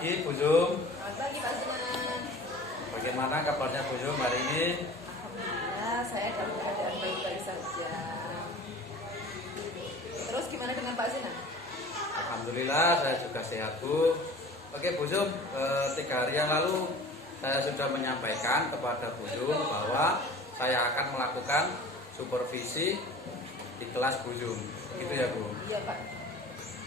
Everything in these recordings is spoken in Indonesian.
pagi Bu Zum. Selamat pagi Pak Zuman. Bagaimana kabarnya Bu Zum hari ini? Alhamdulillah saya dalam keadaan baik-baik saja. Terus gimana dengan Pak Zuman? Alhamdulillah saya juga sehat Bu. Oke Bu Zum, 3 hari yang lalu saya sudah menyampaikan kepada Bu Zum bahwa saya akan melakukan supervisi di kelas Bu Zum. Gitu ya Bu? Iya Pak.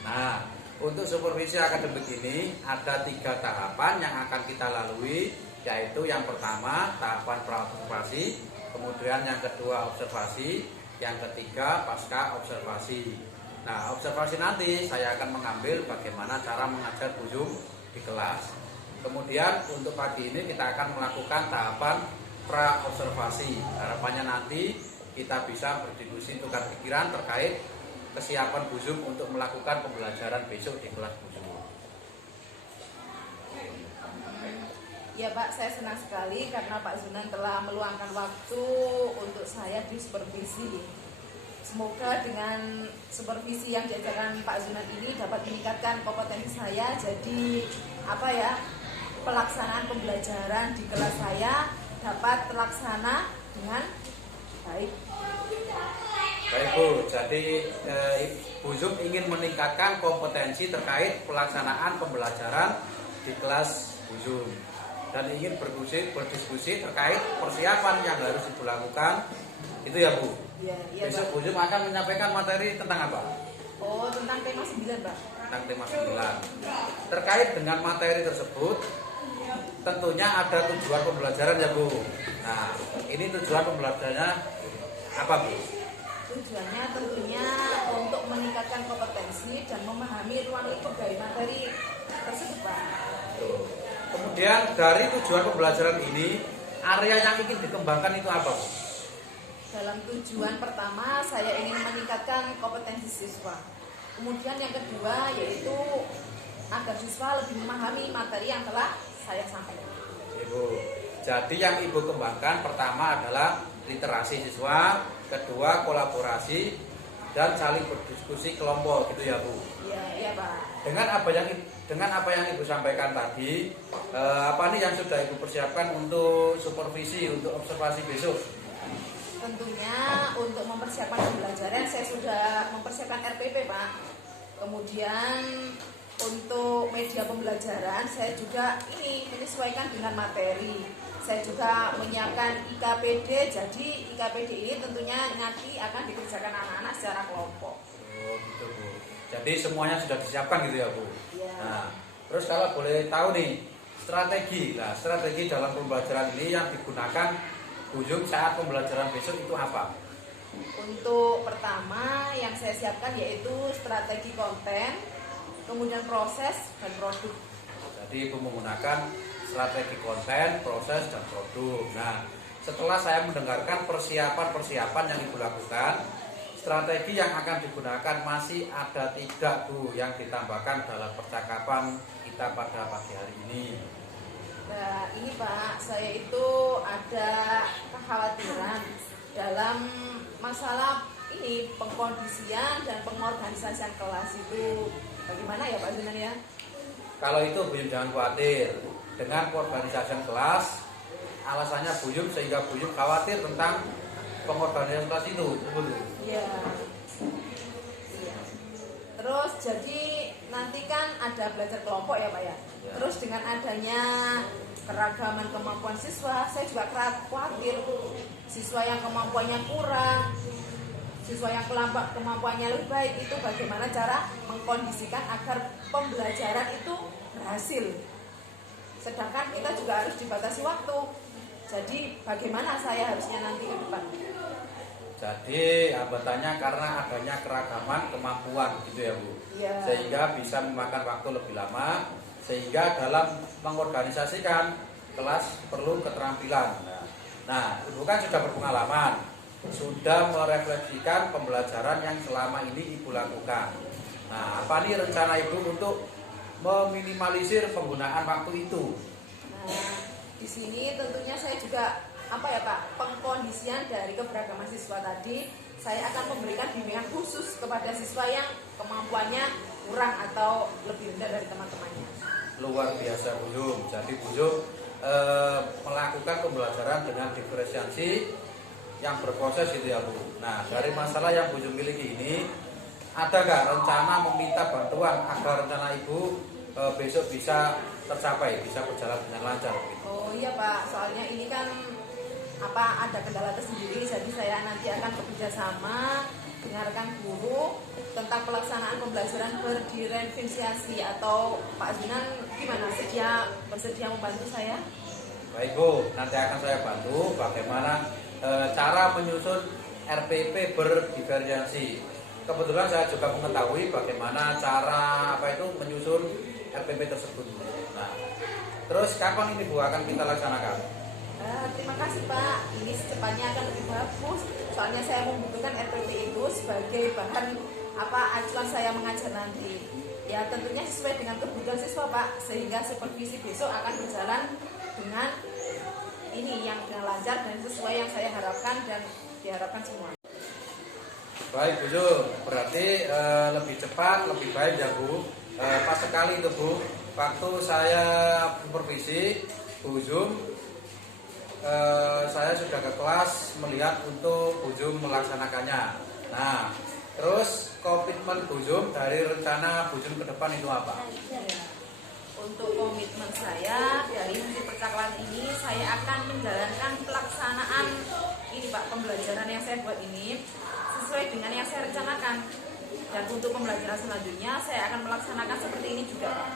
Nah, untuk supervisi akademik ini ada 3 tahapan yang akan kita lalui, yaitu yang pertama tahapan pra-observasi, kemudian yang kedua observasi, yang ketiga pasca observasi. Nah, observasi nanti saya akan mengambil bagaimana cara mengajar Bu Zum di kelas. Kemudian untuk pagi ini kita akan melakukan tahapan pra-observasi. Harapannya nanti kita bisa berdiskusi tukar pikiran terkait kesiapan Bu Zum untuk melakukan pembelajaran besok di kelas Bu Zum. Ya Pak, saya senang sekali karena Pak Zunan telah meluangkan waktu untuk saya di supervisi. Semoga dengan supervisi yang diajarkan Pak Zunan ini dapat meningkatkan kompetensi saya. Jadi pelaksanaan pembelajaran di kelas saya dapat terlaksana dengan baik. Baik Bu, jadi Bu Zum ingin meningkatkan kompetensi terkait pelaksanaan pembelajaran di kelas Bu Zum dan ingin berdiskusi terkait persiapan yang harus Ibu lakukan. Itu ya Bu? Iya, Besok Pak. Bu Zum akan menyampaikan materi tentang apa? Oh, tentang tema 9 Pak. Tentang tema 9. Terkait dengan materi tersebut, tentunya ada tujuan pembelajaran ya Bu. Nah, ini tujuan pembelajarannya apa Bu? Tujuannya tentunya untuk meningkatkan kompetensi dan memahami ruang lingkup dari materi tersebut Pak. Tuh. Kemudian dari tujuan pembelajaran ini, area yang ingin dikembangkan itu apa Bu? Dalam tujuan pertama saya ingin meningkatkan kompetensi siswa. Kemudian yang kedua yaitu agar siswa lebih memahami materi yang telah saya sampaikan. Ibu, jadi yang Ibu kembangkan pertama adalah literasi siswa, kedua kolaborasi dan saling berdiskusi kelompok gitu ya Bu. Iya Pak. Dengan apa yang Ibu sampaikan tadi, apa nih yang sudah Ibu persiapkan untuk supervisi, untuk observasi besok? Tentunya untuk mempersiapkan pembelajaran saya sudah mempersiapkan RPP Pak. Kemudian untuk media pembelajaran saya juga menyesuaikan dengan materi. Saya juga menyiapkan IKPD. Jadi IKPD ini tentunya nanti akan dikerjakan anak-anak secara kelompok. Oh gitu Bu. Jadi semuanya sudah disiapkan gitu ya Bu. Iya. Nah, terus kalau boleh tahu nih strategi dalam pembelajaran ini yang digunakan Bu Zum saat pembelajaran besok itu apa? Untuk pertama yang saya siapkan yaitu strategi konten, kemudian proses dan produk. Jadi Ibu menggunakan strategi konten, proses, dan produk. Nah, setelah saya mendengarkan persiapan yang Ibu lakukan, strategi yang akan digunakan masih ada 3 Bu yang ditambahkan dalam percakapan kita pada pagi hari ini. Nah, ini Pak, saya itu ada kekhawatiran dalam masalah pengkondisian dan pengorganisasian kelas itu. Bagaimana ya Pak Zunan ya? Kalau itu Bu Yum jangan khawatir dengan pengorganisasian kelas. Alasannya Bu Yum sehingga Bu Yum khawatir tentang pengorganisasian kelas itu. Iya. Terus jadi nanti kan ada belajar kelompok ya Pak ya. Terus dengan adanya keragaman kemampuan siswa, saya juga khawatir siswa yang kemampuannya kurang, siswa yang kemampuannya lebih baik itu bagaimana cara mengkondisikan agar pembelajaran itu berhasil. Sedangkan kita juga harus dibatasi waktu. Jadi bagaimana saya harusnya nanti ke depan? Jadi hambatannya karena adanya keragaman kemampuan gitu ya Bu. Ya. Sehingga bisa memakan waktu lebih lama, sehingga dalam mengorganisasikan kelas perlu keterampilan. Nah, Ibu kan sudah berpengalaman, sudah merefleksikan pembelajaran yang selama ini Ibu lakukan. Nah, apa nih rencana Ibu untuk meminimalisir penggunaan waktu itu? Nah, di sini tentunya saya juga pengkondisian dari keberagaman siswa tadi, saya akan memberikan bimbingan khusus kepada siswa yang kemampuannya kurang atau lebih rendah dari teman-temannya. luar biasa Bu Zum. Jadi Bu Zum melakukan pembelajaran dengan diferensiasi yang berproses itu ya Bu. Nah, dari masalah yang Bu Zum miliki ini, ada nggak rencana meminta bantuan agar rencana Ibu besok bisa tercapai, bisa berjalan dengan lancar? Oh iya Pak, soalnya ini kan ada kendala tersendiri, jadi saya nanti akan bekerja sama dengarkan guru tentang pelaksanaan pembelajaran berdiferensiasi. Atau Pak Zunan gimana, bersedia membantu saya? Baik Bu, nanti akan saya bantu bagaimana cara menyusun RPP berdiferensiasi. Kebetulan saya juga mengetahui bagaimana cara menyusun RPP tersebut. Nah, terus kapan ini Bu akan kita laksanakan? Terima kasih Pak, ini secepatnya akan lebih bagus. Soalnya saya membutuhkan RPP itu sebagai bahan acuan saya mengajar nanti. Ya tentunya sesuai dengan kebutuhan siswa Pak, sehingga supervisi besok akan berjalan dengan ini yang lancar dan sesuai yang saya harapkan dan diharapkan semua. Baik Bu Zum, berarti lebih cepat, lebih baik ya Bu. Pas sekali itu Bu, waktu saya supervisi Bu Zum, saya sudah ke kelas melihat untuk Bu Zum melaksanakannya. Nah, terus komitmen Bu Zum dari rencana Bu Zum ke depan itu apa? Untuk komitmen saya dari hasil percakapan ini, saya akan menjalankan pelaksanaan ini Pak, pembelajaran yang saya buat ini sesuai dengan yang saya rencanakan. Dan untuk pembelajaran selanjutnya saya akan melaksanakan seperti ini juga Pak.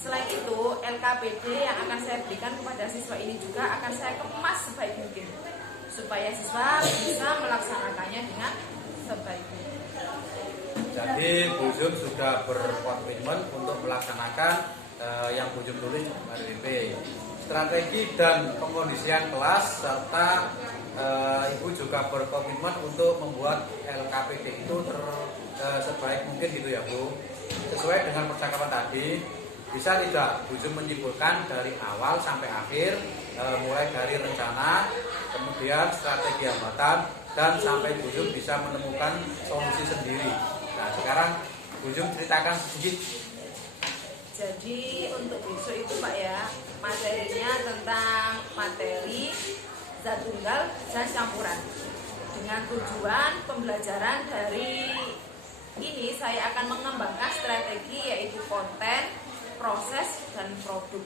Selain itu, LKPD yang akan saya berikan kepada siswa ini juga akan saya kemas sebaik mungkin supaya siswa bisa melaksanakannya dengan sebaik mungkin. Jadi Bu Zum sudah berkomitmen untuk melaksanakan yang Bu Zum tulis RPP, strategi dan pengkondisian kelas, serta Ibu juga berkomitmen untuk membuat LKPD itu sebaik mungkin gitu ya Bu. Sesuai dengan percakapan tadi, bisa tidak Bu Zum menyimpulkan dari awal sampai akhir, mulai dari rencana, kemudian strategi hambatan, dan sampai Bu Zum bisa menemukan solusi sendiri. Nah sekarang Bu Zum ceritakan sedikit. Jadi untuk besok itu Pak ya, materinya tentang materi, zat tunggal, dan campuran. Dengan tujuan pembelajaran dari ini saya akan mengembangkan strategi yaitu konten, proses, dan produk.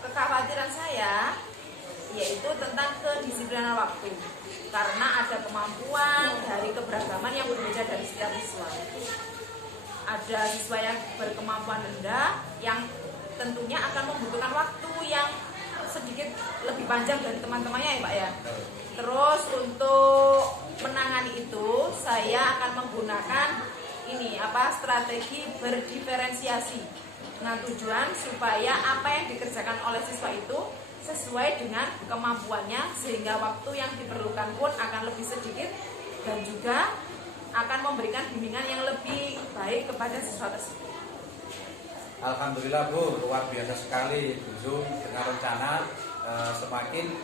Kekhawatiran saya yaitu tentang kedisiplinan waktu, karena ada kemampuan dari keberagaman yang berbeda dari setiap siswa. Ada siswa yang berkemampuan rendah yang tentunya akan membutuhkan waktu yang sedikit lebih panjang dari teman-temannya ya Pak ya. Terus untuk menangani itu saya akan menggunakan strategi berdiferensiasi dengan tujuan supaya apa yang dikerjakan oleh siswa itu sesuai dengan kemampuannya, sehingga waktu yang diperlukan pun akan lebih sedikit dan juga akan memberikan bimbingan yang lebih baik kepada siswa tersebut. Alhamdulillah Bu, luar biasa sekali Bu Zum dengan rencana. Semakin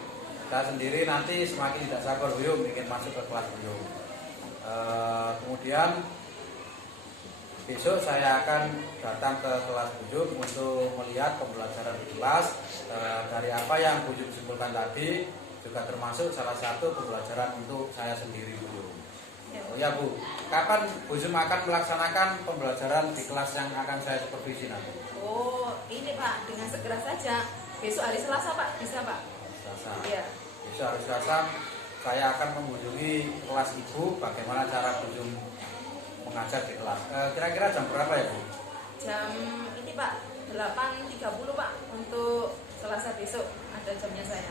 saya sendiri nanti semakin tidak sabar Bu Zum ingin masuk ke kelas Bu Zum. Kemudian besok saya akan datang ke kelas Bu Zum untuk melihat pembelajaran di kelas. Dari apa yang Bu Zum simpulkan tadi juga termasuk salah satu pembelajaran untuk saya sendiri Bu Zum. Oh ya Bu, kapan Bu Zum akan melaksanakan pembelajaran di kelas yang akan saya supervisi nanti? Oh ini Pak, dengan segera saja. Besok hari Selasa Pak, bisa Pak? Selasa. Iya. Besok hari Selasa saya akan mengunjungi kelas Ibu. Bagaimana cara Bu Zum mengajar di kelas? Kira-kira jam berapa ya Bu? Jam ini Pak, 8.30 Pak. Untuk Selasa besok ada jamnya saya.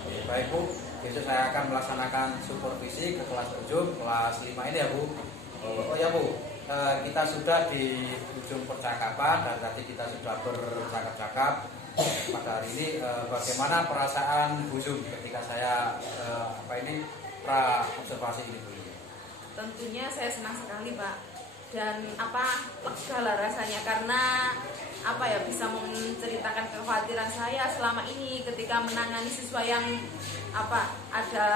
Oke, baik Bu, besok saya akan melaksanakan supervisi ke kelas Bu Zum, kelas 5 ini ya Bu. Oh ya Bu, kita sudah di ujung percakapan dan tadi kita sudah bercakap-cakap. Pada hari ini bagaimana perasaan Bu Zum ketika saya pra observasi ini Bu? Tentunya saya senang sekali Pak, dan lega lah rasanya, karena bisa menceritakan kekhawatiran saya selama ini ketika menangani siswa yang ada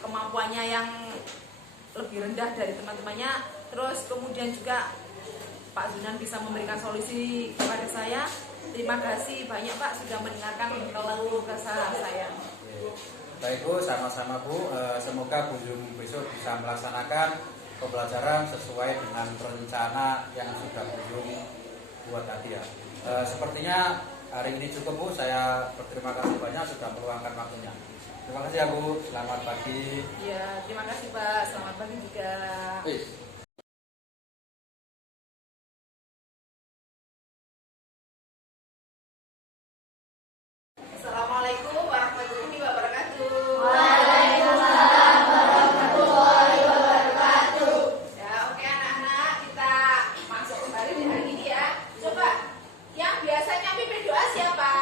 kemampuannya yang lebih rendah dari teman-temannya. Terus kemudian juga Pak Zunan bisa memberikan solusi kepada saya. Terima kasih banyak Pak sudah mendengarkan keluh kesah saya. Baik Bu, sama-sama Bu. Semoga Bu Zum besok bisa melaksanakan pembelajaran sesuai dengan rencana yang sudah Bu Zum buat tadi ya. Sepertinya hari ini cukup Bu. Saya berterima kasih banyak sudah meluangkan waktunya. Terima kasih ya Bu. Selamat pagi. Ya, terima kasih Pak. Selamat pagi juga. Assalamualaikum warahmatullahi wabarakatuh. Waalaikumsalam warahmatullahi wabarakatuh. Ya, oke anak-anak, kita masuk kembali di hari ini ya. Coba, yang biasanya pimpin doa siapa?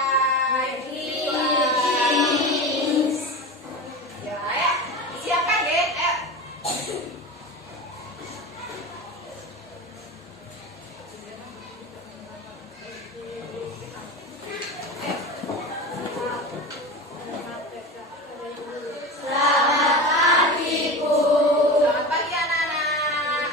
Ya, ayo, siapkan ya. Ayo. Selamat pagi anak-anak.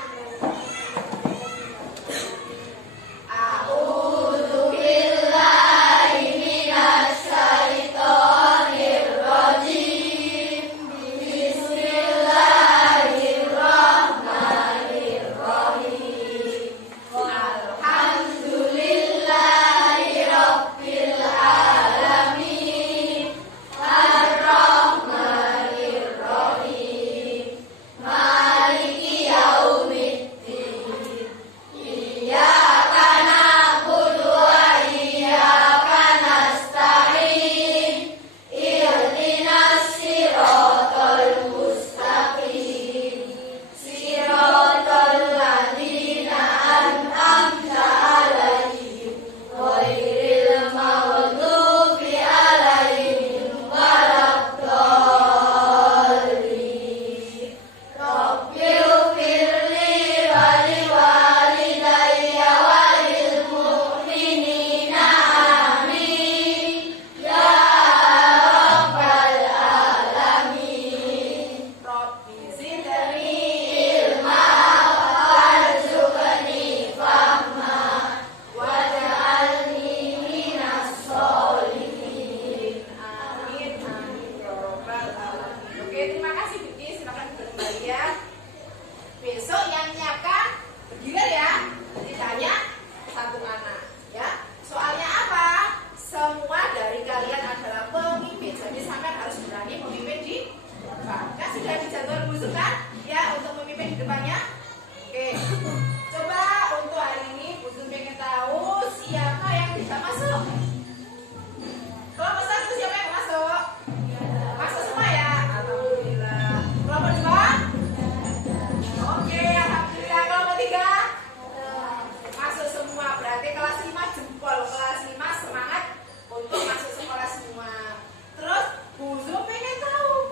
Oke, terima kasih Bibi. Silakan kembali ya. Besok yang nyiapkan bergilir ya. Tidak hanya satu anak ya. Soalnya apa? Semua dari kalian adalah pemimpin. Jadi sampai harus berani memimpin di depan. Kan sudah dijadwal khusus kan? Ya, untuk memimpin di depannya. Oke. Coba untuk hari ini Bu Zum pengen tahu siapa yang bisa masuk. Kelompok satu siapa yang masuk? Masuk semua ya? Alhamdulillah. Kelompok dua? Oke, alhamdulillah. Kelompok tiga? Masuk semua. Berarti kelas 5 jempol. Kelas 5 semangat untuk masuk sekolah semua. Terus Bu Zum pengen tahu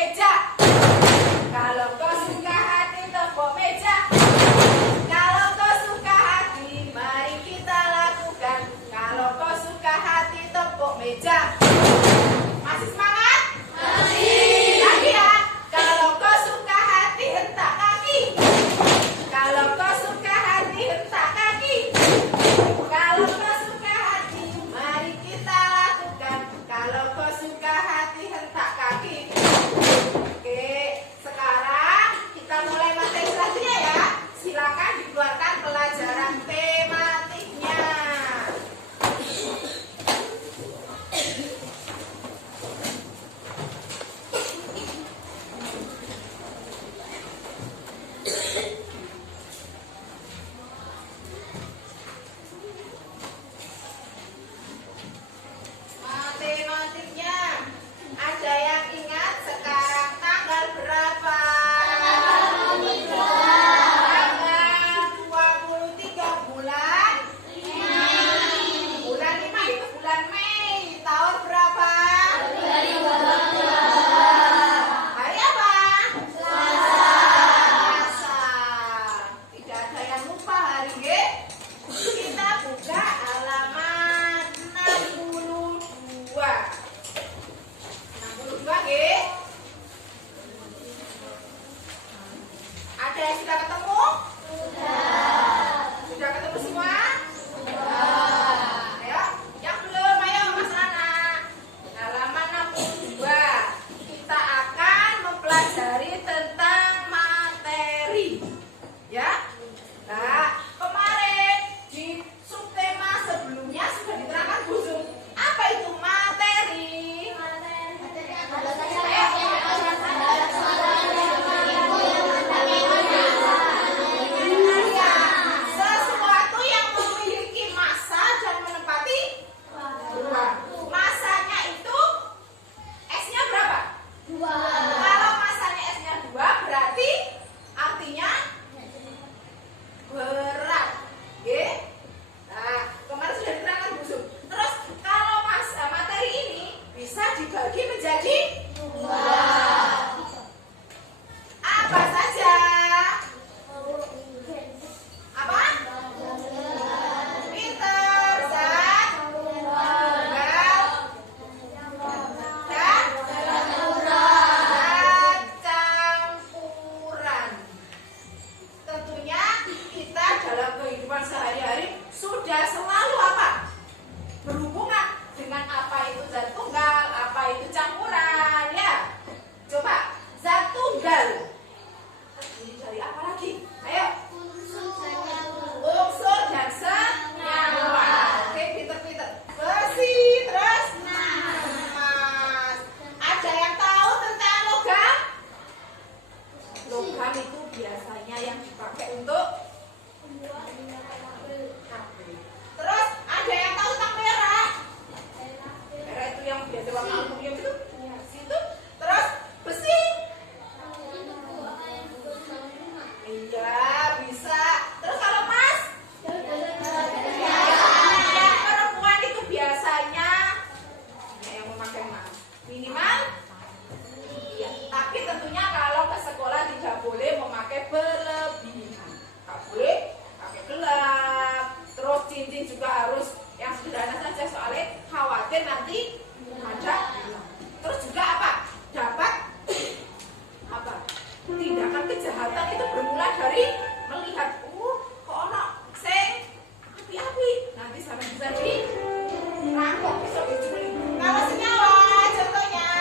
meja. Kalau kau suka hati tepuk meja. Kalau kau suka hati, mari kita lakukan. Kalau kau suka hati tepuk meja. Masih semangat? Masih. Lagi ya. Kalau kau suka hati hentak kaki. Kalau kau suka hati hentak kaki. Kalau kau suka hati, mari kita lakukan. Kalau kau suka hati hentak kaki. Oke, sekarang kita mulai materi selanjutnya ya. Silakan dikeluarkan pelajaran tematiknya. Matematiknya, ada yang ingat sekarang tanggal berapa? Tanggal 23 bulan Bulan 5 itu bulan Mei. Tahun berapa? Hari apa? Selasa. Tidak ada yang lupa hari G. Kita buka halaman 62. 62 G. Ada yang sudah ketemu? Sudah ketemu semua? Ayo, yang belum, ayo Mas Anak. Halaman 62. Kita akan mempelajari tentang materi. Ya. Nah, kemarin di subtema sebelumnya sudah diterangkan Bu Zum. Apa itu materi? Sesuatu yang memiliki massa dan menempati ruang. Massanya itu S-nya berapa? Kalau massanya S-nya 2 berarti artinya berat. Oke? Nah, kemarin sudah diterangkan Bu Zum. Terus kalau materi ini bisa dibagi menjadi 2. Apa saja? Apa? Pinter, zat, tunggal, dan zat campuran. Tentunya kita dalam kehidupan sehari-hari sudah selalu apa? Berhubungan dengan apa itu zat tunggal, apa itu campuran, ya. Coba, zat tunggal. Ini dari apa lagi? Ayo. Unsur dan senyawa. Oke, pinter-pinter. Besi, terus emas. Ada yang tahu tentang logam? Logam itu biasanya yang dipakai untuk HP. Terus ada yang tahu tentang perak? Perak itu yang biasa warna aluminium itu? Situ. Terus besi? Iya, bisa. Terus kalau emas? Yang perempuan itu biasanya yang memakai emas. Minimal? Iya. Tapi tentunya kalau ke sekolah tidak boleh memakai berlebihan. Tidak boleh pakai gelap. Terus cincin juga harus yang sederhana saja, soalnya khawatir nanti ada hilang. Terus juga apa? Dapat apa? Tindakan kejahatan itu bermula dari melihat, kok ono sing api-api, nanti sampai bisa dirampok, bisa diculik. Kalau senyawa contohnya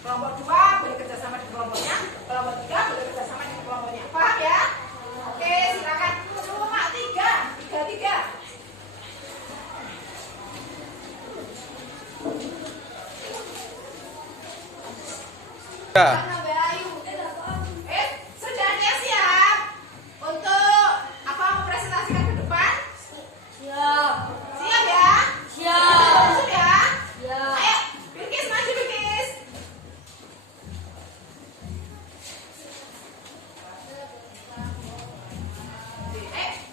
Kelompok 2 boleh kerjasama di kelompoknya, kelompok 3 boleh kerjasama di kelompoknya. Paham ya? Oke, silakan. Cuma 3. Ya. Sudah ada siap untuk apa mempresentasikan ke depan? Siap. Siap ya? Siap. Sudah? Siap. Ayo, Bilkis maju Bilkis.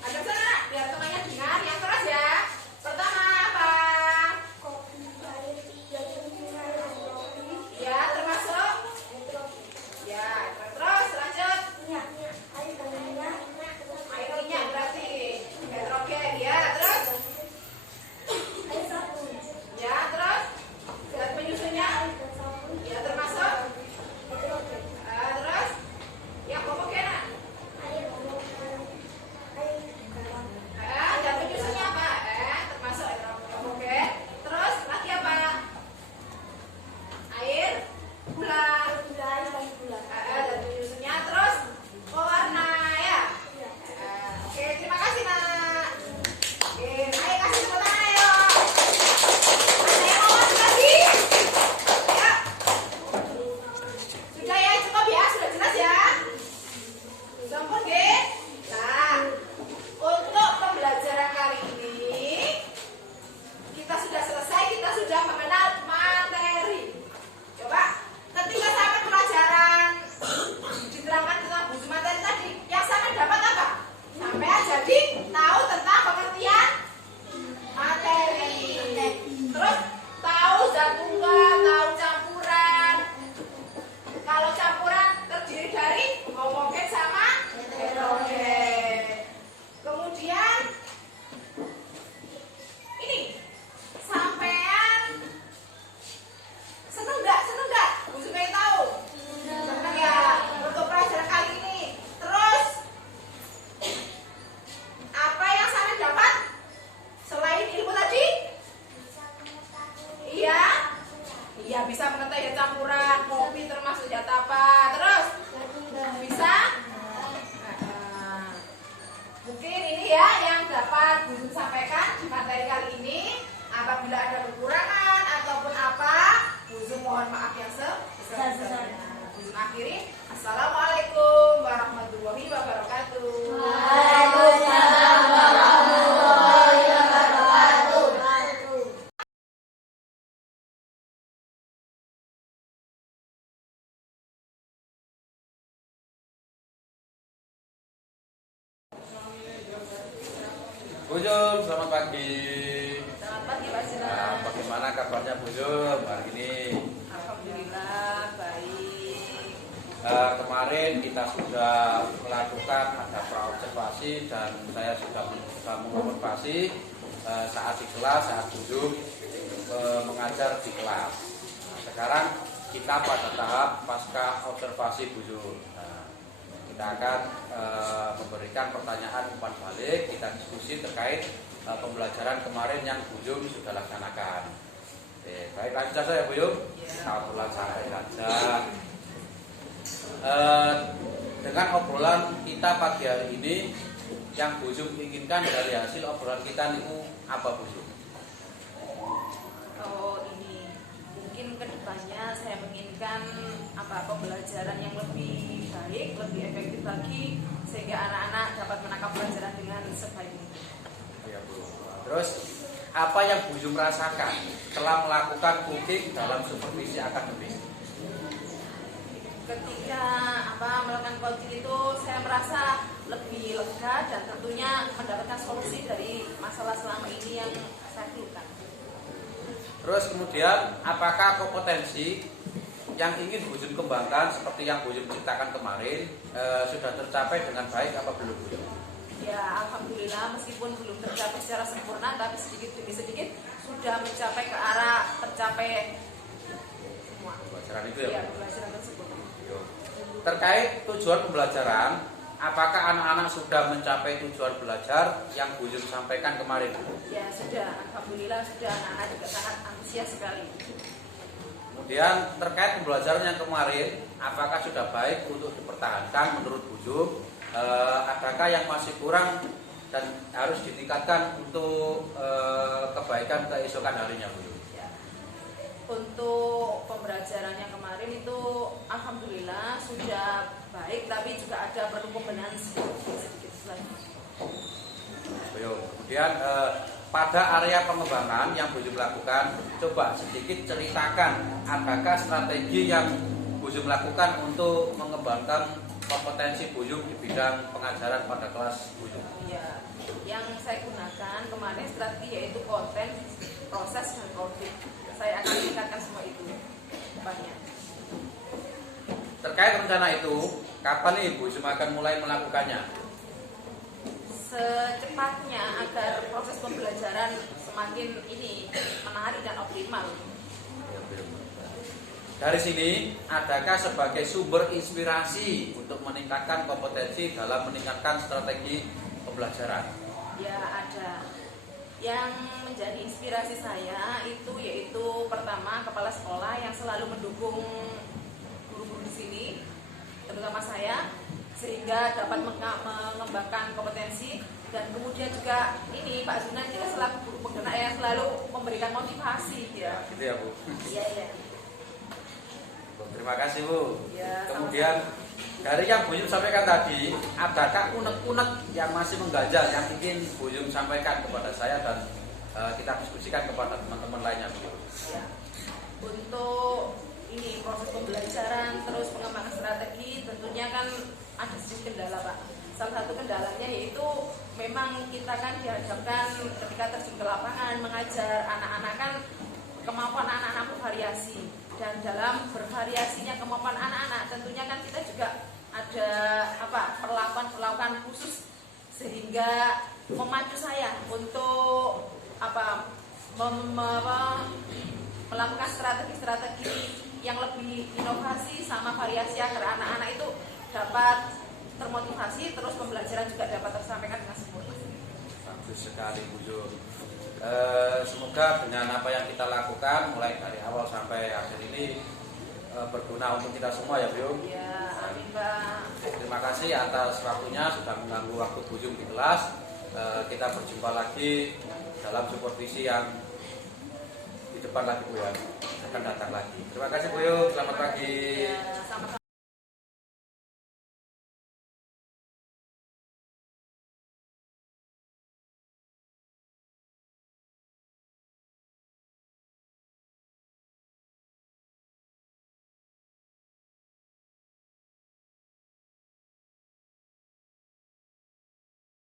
Ada sana biar temannya dengar yang keras ya. Pertama apa? Ya, termasuk. Ya, terus lanjut. Air minyak berarti hidrogen ya, terus. Ya, terus. Zat penyusunnya. Ya, termasuk. Terus. Yang homogen. Zat penyusunnya apa? Termasuk homogen. Terus lagi apa? Air, gula. Zat penyusunnya. Terus pewarna ya. Oke, terima kasih nak. Oke, ayo kasih tepuk tangan ayo. Ada yang mau masuk lagi? Ya. Sudah ya, cukup ya, sudah jelas ya. Sampun nggih? Nah, untuk pembelajaran kali ini kita sudah selesai, kita sudah mengenal materi. Coba ketika sampai pelajaran diterangkan tentang buku materi tadi, yang sampai dapat apa? Sampai jadi tahu tentang pengertian materi. Terus tahu zat tunggal, tahu campuran. Kalau campuran terdiri dari homogen sama heterogen. Kemudian ini sampean seneng nggak? Bu Sungai tahu? Seneng ya untuk pelajaran kali ini. Terus apa yang saya dapat selain ilmu tadi? Iya bisa mengetahui campuran kopi termasuk zat apa. Terus bisa mungkin ini ya yang dapat Bu Sun sampaikan di materi kali ini. Apabila ada kekurangan ataupun apa, Bu Sun mohon maaf yang sebesar-besarnya. Bu Sun akhiri. Assalamualaikum warahmatullahi wabarakatuh. Waalaikumsalam warahmatullahi wabarakatuh. Bu Jum, selamat pagi. Selamat pagi Pak Sina. Nah, bagaimana kabarnya Bu Jum hari ini? Alhamdulillah baik. Kemarin kita sudah melakukan ada praobservasi dan saya sudah mengobservasi saat di kelas, saat Bu Jum mengajar di kelas. Nah, sekarang kita pada tahap pasca observasi Bu Jum. Nah, kita akan memberikan pertanyaan umpan balik, kita diskusi terkait pembelajaran kemarin yang Bu Jum sudah laksanakan. Oke, baik lanjut saja ya Bu Jum. Obrolan santai saja. Dengan obrolan kita pagi hari ini, yang Bu Jum inginkan dari hasil obrolan kita itu apa Bu Jum? Oh ini mungkin kedepannya saya menginginkan pembelajaran yang lebih baik, lebih efektif lagi sehingga anak-anak dapat menangkap pelajaran dengan sebaik mungkin. Ya, Bu. Terus apa yang Bu Jum rasakan setelah melakukan cooking dalam supervisi akademik? Ketika melakukan coaching itu saya merasa lebih lega dan tentunya mendapatkan solusi dari masalah selama ini yang saya keluhkan. Terus kemudian apakah kompetensi yang ingin Bu Jum kembangkan seperti yang Bu Jum ciptakan kemarin sudah tercapai dengan baik apa belum Bu Jum? Ya alhamdulillah meskipun belum tercapai secara sempurna tapi sedikit demi sedikit sudah mencapai ke arah tercapai semua. Pembelajaran itu ya? Ya pembelajaran tersebut. Terkait tujuan pembelajaran, apakah anak-anak sudah mencapai tujuan belajar yang Bu Jum sampaikan kemarin? Ya sudah, alhamdulillah sudah, anak-anak juga sangat antusias sekali. Kemudian terkait pembelajaran yang kemarin, apakah sudah baik untuk dipertahankan menurut Bu Jum? Adakah yang masih kurang dan harus ditingkatkan untuk kebaikan keesokan harinya, Bu Jum? Ya. Untuk pembelajaran yang kemarin itu alhamdulillah sudah baik, tapi juga ada perlu pembenahan sedikit lagi. Bu Jum. Kemudian pada area pengembangan yang Bu Jum lakukan, coba sedikit ceritakan adakah strategi yang Bu Jum lakukan untuk mengembangkan kompetensi Bu Jum di bidang pengajaran pada kelas Bu Jum. Ya, yang saya gunakan kemarin strategi yaitu konten, proses, dan konflik. Saya akan tingkatkan semua itu depannya. Terkait rencana itu, kapan nih Bu Jum akan mulai melakukannya? Secepatnya agar proses pembelajaran semakin ini menarik dan optimal. Dari sini, adakah sebagai sumber inspirasi untuk meningkatkan kompetensi dalam meningkatkan strategi pembelajaran? Ya, ada. Yang menjadi inspirasi saya itu yaitu pertama kepala sekolah yang selalu mendukung guru-guru di sini, terutama saya, sehingga dapat mengembangkan kompetensi. Dan kemudian juga ini Pak Zunan juga selaku guru penggerak yang selalu memberikan motivasi ya. Gitu ya Bu. Iya, iya. Terima kasih Bu. Ya, Kemudian dari yang Bu Jum sampaikan tadi, adakah unek-unek yang masih mengganjal yang ingin Bu Jum sampaikan kepada saya dan kita diskusikan kepada teman-teman lainnya Bu? Ya. Untuk ini proses pembelajaran terus pengembangan strategi tentunya kan ada sedikit kendala Pak. Salah satu kendalanya yaitu memang kita kan dihadapkan ketika terjun ke lapangan mengajar anak-anak kan kemampuan anak-anak bervariasi, dan dalam bervariasinya kemampuan anak-anak tentunya kan kita juga ada perlakuan khusus sehingga memacu saya untuk melakukan strategi-strategi yang lebih inovasi sama variasi agar anak-anak itu dapat termotivasi, terus pembelajaran juga dapat tersampaikan dengan sempurna. Bagus sekali Bu Jum. Semoga dengan apa yang kita lakukan mulai dari awal sampai akhir ini berguna untuk kita semua ya Bu Jum. Ya, amin Pak. Terima kasih atas waktunya sudah mengganggu waktu Bu Jum di kelas. Kita berjumpa lagi dalam supervisi yang di depan lagi Bu ya, akan datang lagi. Terima kasih Bu Jum, selamat pagi. Ya, sama-sama.